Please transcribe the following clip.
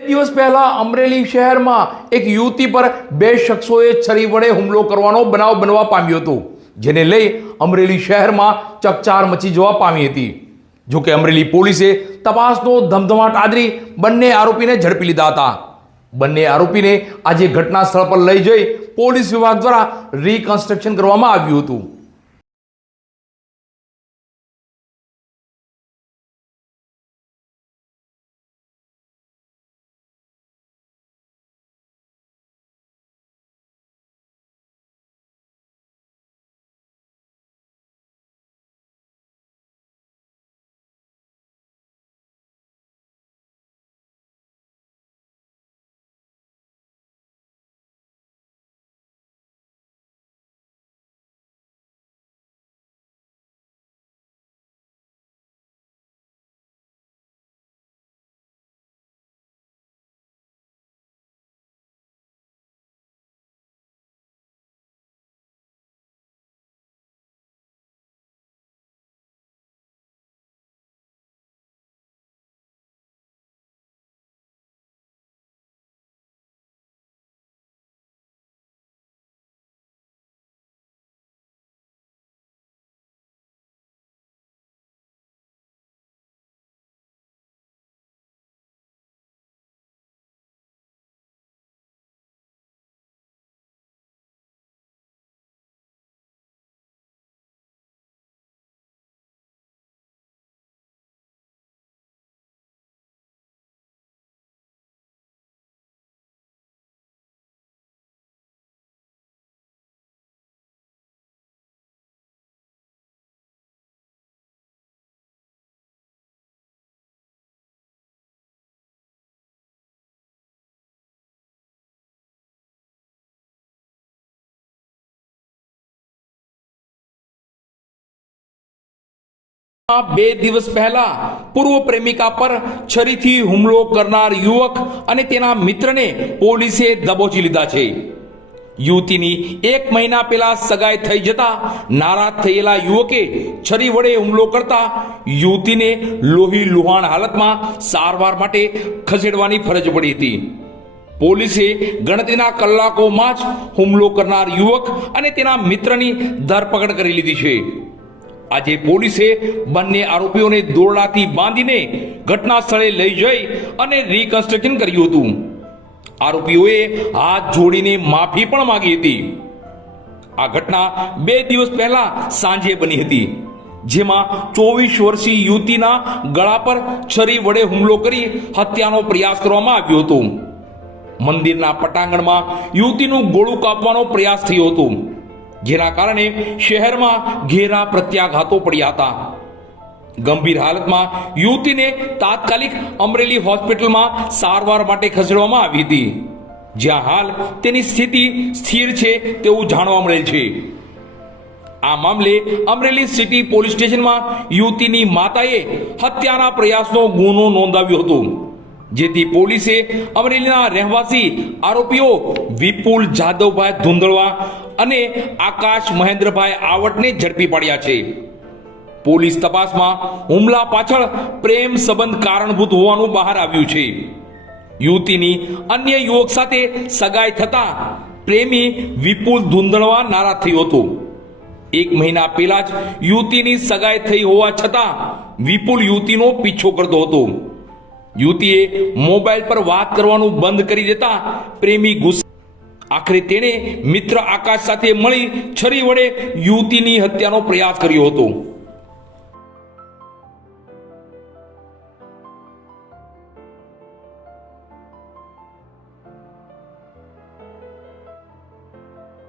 દિવસ પહેલા અમરેલી શહેરમાં એક યુવતી પર બે શખ્સોએ છરી વડે હુમલો કરવાનો બનાવ બનવા પામ્યો હતો, જેને લઈ અમરેલી શહેરમાં ચકચાર મચી જવા પામી હતી. જો કે અમરેલી પોલીસે તપાસનો ધમધમાટ આદરી બંને આરોપીને ઝડપી લીધા હતા. બંને આરોપીને આજે ઘટના સ્થળ પર લઈ જઈ પોલીસ વિભાગ દ્વારા રીકન્સ્ટ્રક્શન કરવામાં આવ્યું હતું. બે દિવસ પહેલા પૂર્વ પ્રેમિકા પર છરીથી હુમલો કરનાર યુવક અને તેના મિત્રને પોલીસે દબોચી લીધા છે. યુવતીની એક મહિના પહેલા સગાઈ થઈ જતા નારાજ થયેલા યુવકે છરી વડે હુમલો કરતા યુવતીને લોહી લુહાણ હાલતમાં સારવાર માટે ખસેડવાની ફરજ પડી હતી. પોલીસે ગણતરીના કલાકોમાં જ હુમલો કરનાર યુવક અને તેના મિત્રની ધરપકડ કરી લીધી છે. આજે પોલીસે બંને આરોપીઓને દોરડાથી બાંધીને ઘટના સ્થળે લઈ જઈ અને રીકન્સ્ટ્રક્શન કર્યું હતું. આરોપીઓએ હાથ જોડીને માફી પણ માંગી હતી. આ ઘટના બે દિવસ પહેલા સાંજે બની હતી, જેમાં ચોવીસ વર્ષીય યુવતીના ગળા પર છરી વડે હુમલો કરી હત્યાનો પ્રયાસ કરવામાં આવ્યો હતો. મંદિરના પટાંગણમાં યુવતીનું ગોળું કાપવાનો પ્રયાસ થયો હતો. જેના કારણે શહેરમાં ઘેરા પ્રત્યાઘાતો પડ્યા હતા. ગંભીર હાલતમાં યુવતીને તાત્કાલિક અમરેલી હોસ્પિટલમાં સારવાર માટે ખસેડવામાં આવી હતી. જ્યાં હાલ તેની સ્થિતિ સ્થિર છે તેવું જાણવા મળેલ છે. આ મામલે અમરેલી સિટી પોલીસ સ્ટેશનમાં યુવતીની માતાએ હત્યાના પ્રયાસનો ગુનો નોંધાવ્યો હતો. જેથી પોલીસે અમરેલીના રહેવાસી આરોપીઓ વિપુલ જાદવભાઈ ધુંધળવા અને આકાશ મહેન્દ્રભાઈ આવટને ઝડપી પાડ્યા છે. પોલીસ તપાસમાં હુમલા પાછળ પ્રેમ સંબંધ કારણભૂત હોવાનું બહાર આવ્યું છે. યુવતીની અન્ય યુવક સાથે સગાઈ થતા પ્રેમી વિપુલ ધૂંધણવા નારાજ થયો હતો. એક મહિના પહેલા જ યુવતીની સગાઈ થઈ હોવા છતાં વિપુલ યુવતીનો પીછો કરતો હતો. યુવતીએ મોબાઈલ પર વાત કરવાનું બંધ કરી દેતા પ્રેમી ગુસ્સે આખરે તેણે મિત્ર આકાશ સાથે મળી છરી વડે યુવતીની હત્યાનો પ્રયાસ કર્યો હતો.